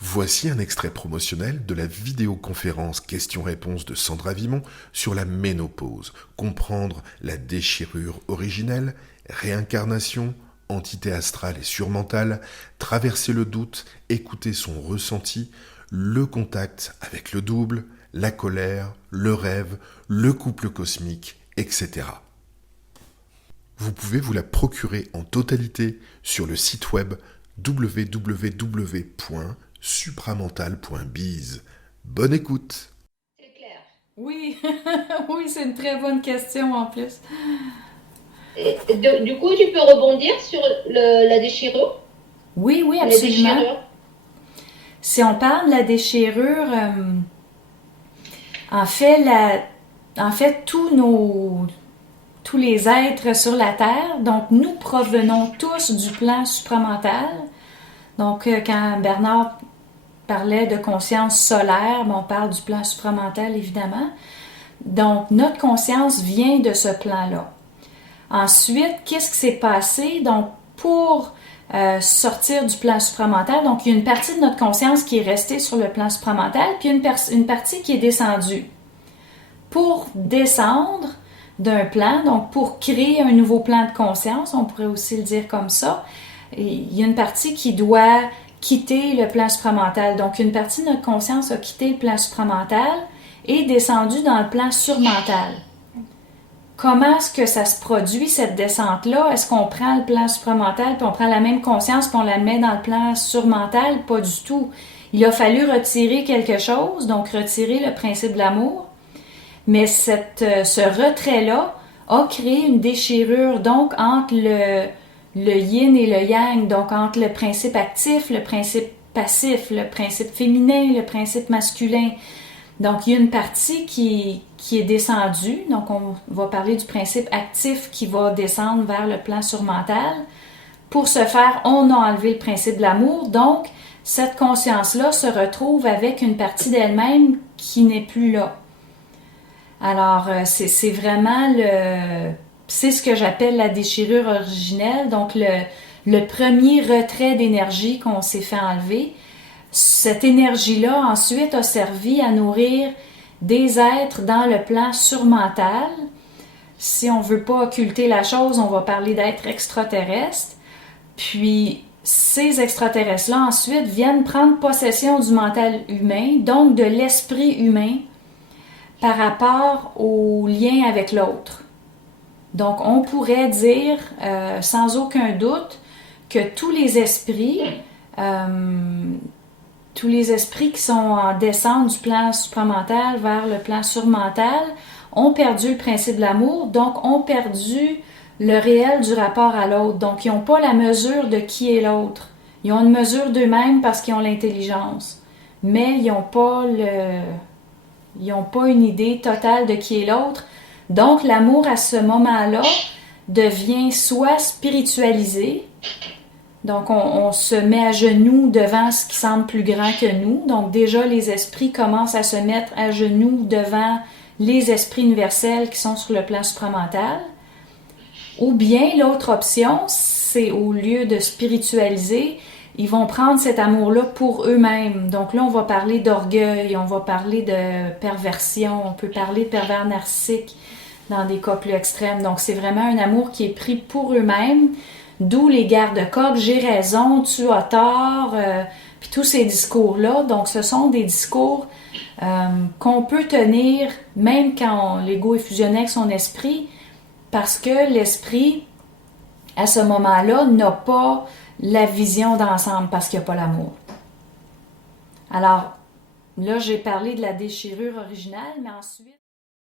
Voici un extrait promotionnel de la vidéoconférence questions-réponses de Sandra Vimon sur la ménopause, comprendre la déchirure originelle, réincarnation, entité astrale et surmentale, traverser le doute, écouter son ressenti, le contact avec le double, la colère, le rêve, le couple cosmique, etc. Vous pouvez vous la procurer en totalité sur le site web www.supramental.biz. Bonne écoute. C'est clair. Oui, oui, c'est une très bonne question en plus. Du coup, tu peux rebondir sur la déchirure? Oui, oui, La absolument. déchirure. Si on parle de la déchirure, en fait, tous les êtres sur la Terre, donc nous provenons tous du plan supramental. Donc, quand Bernard parlait de conscience solaire, on parle du plan supramental évidemment. Donc, notre conscience vient de ce plan-là. Ensuite, qu'est-ce qui s'est passé? Donc, pour sortir du plan supramental, donc il y a une partie de notre conscience qui est restée sur le plan supramental, puis une partie qui est descendue. Pour descendre d'un plan, donc pour créer un nouveau plan de conscience, on pourrait aussi le dire comme ça, il y a une partie qui doit quitter le plan supramental. Donc, une partie de notre conscience a quitté le plan supramental et descendu dans le plan surmental. Comment est-ce que ça se produit, cette descente-là? Est-ce qu'on prend le plan supramental puis on prend la même conscience qu'on la met dans le plan surmental? Pas du tout. Il a fallu retirer quelque chose, donc retirer le principe de l'amour. Mais ce retrait-là a créé une déchirure, donc, entre le yin et le yang, donc entre le principe actif, le principe passif, le principe féminin, le principe masculin. Donc, il y a une partie qui est descendue. Donc, on va parler du principe actif qui va descendre vers le plan surmental. Pour ce faire, on a enlevé le principe de l'amour. Donc, cette conscience-là se retrouve avec une partie d'elle-même qui n'est plus là. Alors, c'est vraiment c'est ce que j'appelle la déchirure originelle. Donc, le premier retrait d'énergie qu'on s'est fait enlever. Cette énergie-là, ensuite, a servi à nourrir des êtres dans le plan surmental. Si on ne veut pas occulter la chose, on va parler d'êtres extraterrestres. Puis, ces extraterrestres-là, ensuite, viennent prendre possession du mental humain, donc de l'esprit humain, par rapport au lien avec l'autre. Donc, on pourrait dire, sans aucun doute, que tous les esprits qui sont en descente du plan supramental vers le plan surmental ont perdu le principe de l'amour, donc ont perdu le réel du rapport à l'autre. Donc, ils n'ont pas la mesure de qui est l'autre. Ils ont une mesure d'eux-mêmes parce qu'ils ont l'intelligence, mais ils n'ont pas une idée totale de qui est l'autre. Donc, l'amour à ce moment-là devient soit spiritualisé, donc on se met à genoux devant ce qui semble plus grand que nous. Donc déjà, les esprits commencent à se mettre à genoux devant les esprits universels qui sont sur le plan supramental. Ou bien, l'autre option, c'est au lieu de spiritualiser, ils vont prendre cet amour-là pour eux-mêmes. Donc là, on va parler d'orgueil, on va parler de perversion, on peut parler de pervers narcissique dans des cas plus extrêmes. Donc c'est vraiment un amour qui est pris pour eux-mêmes, d'où les garde-coques, j'ai raison, tu as tort, puis tous ces discours-là. Donc ce sont des discours qu'on peut tenir même quand l'ego est fusionné avec son esprit, parce que l'esprit, à ce moment-là, n'a pas la vision d'ensemble parce qu'il n'y a pas l'amour. Alors, là, j'ai parlé de la déchirure originale, mais ensuite...